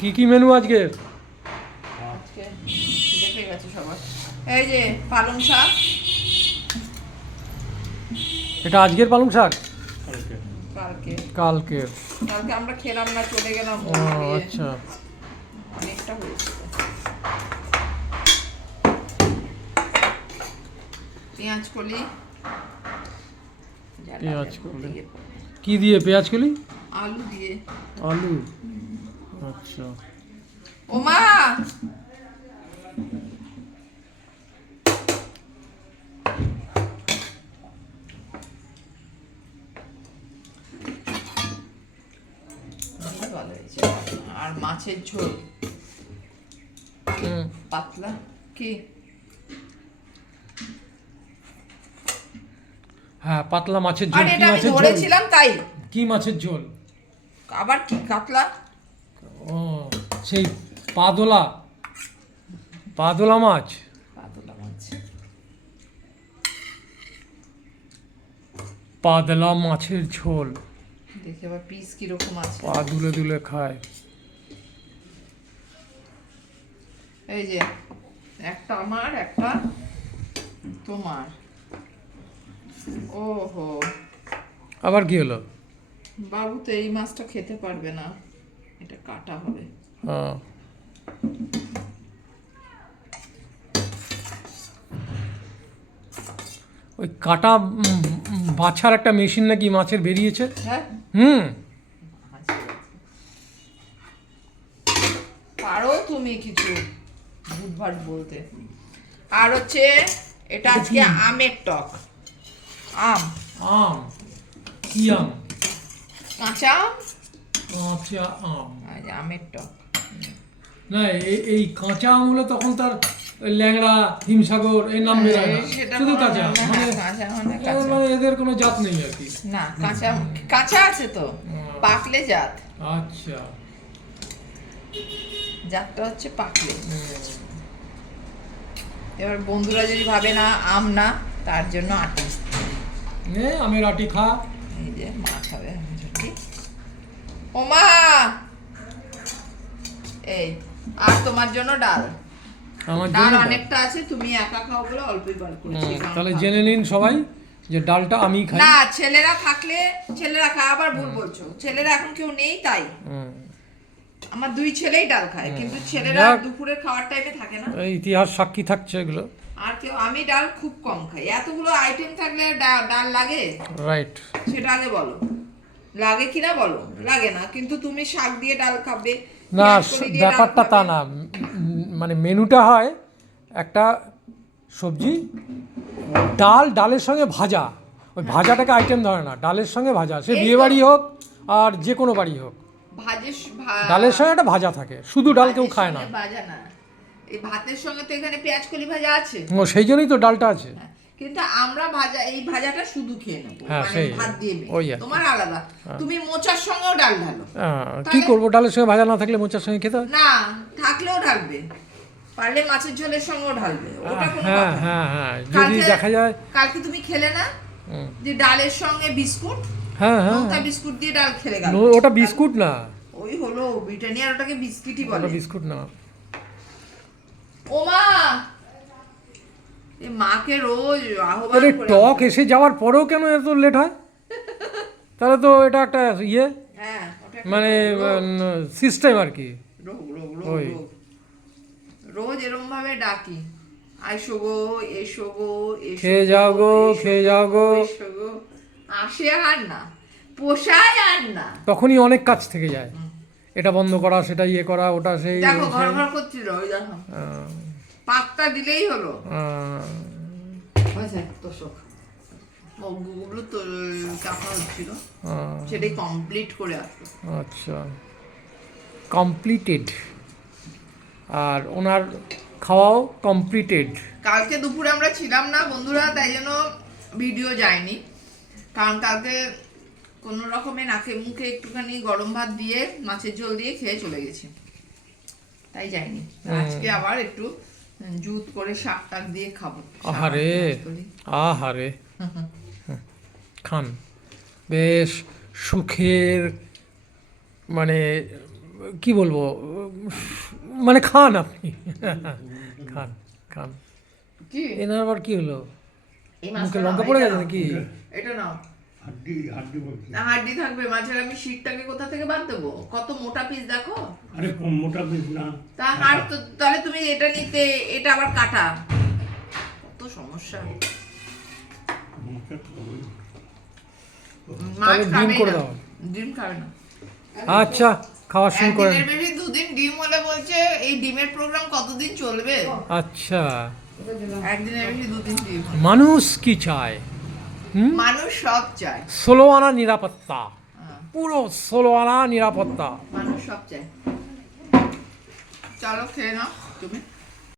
কি কি মেনু আজকে? আজকে দেখে গেছে সবার এই যে পালং শাক। এটা আজকের পালং শাক? কালকে। কালকে। কালকে। আমরা খেলাম না চলে গেলাম ও আচ্ছা। অনেকটা হয়েছে। পেঁয়াজ কলি। পেঁয়াজ কলি। দিয়ে। কি দিয়ে পেঁয়াজ কলি? আলু দিয়ে। আলু। আচ্ছা। ওমা! আর মাছের ঝোল। পাতলা? কি? হ্যাঁ পাতলা মাছের ঝোল। কি এটা মাছের ঝোল? তাই। কি মাছের ঝোল? আবার কি? কাতলা? সেই পাদোলা পাদোলা মাছ? পাতলা মাছ। পাতলা মাছের ঝোল। দেখি আবার পিস কীরকম আছে। পা দুলে দুলে খায়। এই যে একটা আমার একটা তোমার। ওহো। আবার কি হলো? বাবু তো এই মাছটা খেতে পারবে না। এটা কাটা হবে। হ্যাঁ। ওই কাটা বাছার একটা মেশিন নাকি মাছের বেরিয়েছে? হ্যাঁ। হুম। পারো তুমি কিছু বুধবার বলতে। আর হচ্ছে এটা আজকে আমের টক। আম। আম? কি আম? কাঁচা আম? কাঁচা আম। আমের টক। না এই কাঁচা আম হলে তখন তার ল্যাংড়া হিমসাগর এই নাম বেরোয় না। শুধু কাঁচা মানে মানে। মানে এদের কোনো জাত নেই আর কি। না কাঁচা কাঁচা আছে তো পাকলে জাত। আচ্ছা। জাতটা হচ্ছে পাকলে। এবার বন্ধুরা যদি ভাবে না আম না তার জন্য আটি। নে আমের আটি খা। এই যে মা খাবে আমি ঝুঁকি। ও মা এই আর তোমার জন্য ডাল। ডাল অনেকটা আছে তুমি একা খাও বলে অল্পই বার করেছি তাহলে জেনে নিন সবাই যে ডালটা আমি খাই। না ছেলেরা থাকলে ছেলেরা খায় আবার ভুল বলছো। ছেলেরা এখন কেউ নেই তাই। আমার দুই ছেলেই ডাল খায় কিন্তু ছেলেরা। দুপুরে খাওয়ার টাইমে থাকে না। ইতিহাস সাক্ষী থাকছে এগুলো। আর কেউ আমি ডাল খুব কম খাই। এতগুলো আইটেম থাকলে ডাল লাগে? রাইট সেটা আগে বলো। লাগে কিনা বলো? লাগে না কিন্তু তুমি শাক দিয়ে ডাল খাবে না ব্যাপারটা তা না। মানে মেনুটা হয় একটা সবজি ডাল ডালের সঙ্গে ভাজা। ওই ভাজাটাকে আইটেম ধরে না ডালের সঙ্গে ভাজা। সে বিয়ে বাড়ি হোক আর যে কোনো বাড়ি হোক। ডালের সঙ্গে একটা ভাজা থাকে শুধু ডাল কেউ খায় না। ভাতের সঙ্গে তো এখানে পেঁয়াজ কলি ভাজা আছে? ও সেই জন্যই তো ডালটা আছে। হ্যাঁ, কিন্তু আমরা ভাজা এই ভাজাটা শুধু খেয়ে নেব। হ্যাঁ, মানে ভাত দিয়ে। তোমার আলাদা। তুমি মোচার সঙ্গেও ডাল ঢালো। কি করব? ডালের সঙ্গে ভাজা না থাকলে মোচার সঙ্গে খেতে না থাকলেও ঢালবে। পারলে মাছের ঝোলের সঙ্গেও ঢালবে। ওটা কোনো হ্যাঁ হ্যাঁ হ্যাঁ যদি দেখা যায় কালকে তুমি খেলে না? যে ডালের সঙ্গে বিস্কুট হ্যাঁ হ্যাঁ। নোনতা বিস্কুট দিয়ে ডাল খেলে গেল। ওটা বিস্কুট না। ওই হলো ব্রিটানিয়ার ওটাকে বিস্কিটই ওটা বলে। বিস্কুট না। ও মা এ মাকে রোজ আহ্বান করে টক এসে যাওয়ার পরেও কেন এত লেট হয়? তাহলে তো এটা একটা ইয়ে হ্যাঁ মানে সিস্টেম আর কি। রোজ এরম ভাবে ডাকি। আইসো গো এসো গো খেয়ে যাও গো খেয়ে যাও গো আসে আর না পোষায় আর না। তখনই অনেক কাজ থেকে যায়। এটা বন্ধ করা সেটা ইয়ে করা ওটা সেই দেখো ঘর ঘর করছিল ওই দেখো। পাত্তা দিলেই হলো। হয়েছে তোষক ওগুলো তো কাঁপা হচ্ছিল সেটাই কমপ্লিট করে আসলো আচ্ছা কমপ্লিটেড আর ওনার খাওয়াও কমপ্লিটেড কালকে দুপুরে আমরা ছিলাম না বন্ধুরা তাই জন্য ভিডিও যায়নি। কারণ কালকে কোনো রকমে নাকে মুখে একটুখানি গরম ভাত দিয়ে মাছের ঝোল দিয়ে খেয়ে চলে গেছি। তাই যায়নি। আজকে আবার একটু জুত করে শাক টাক দিয়ে খাব। আহারে আহারে। খান। বেশ সুখের মানে কি বলব মানে খান আপনি। খান খান। কি? এনার আবার কি হলো? মুখে লঙ্কা পড়ে গেছে নাকি? এটা নাও। হাড্ডি হাড্ডি বলছি। না হাড্ডি থাকবে মাছের আমি শীতটাকে কোথা থেকে বাদ দেবো? কত মোটা পিস দেখো? আরে কম মোটা পিস না। তা হাড় তো তাহলে তুমি এটা নিতে এটা আবার কাটা। কত সমস্যা। মাছ ডিম করে দাও। ডিম খাবে না। আচ্ছা খাওয়া শুরু করেন একদিনের বেশি দুদিন ডিম হলে বলছে এই ডিমের প্রোগ্রাম কতদিন চলবে? আচ্ছা। একদিনের বেশি দুদিন ডিম। মানুষ কি চায়? মানুষ সব চায়। ষোলো আনা নিরাপত্তা। হ্যাঁ, পুরো ষোলো আনা নিরাপত্তা। মানুষ সব চায়। চলো খেয়ে নাও তুমি।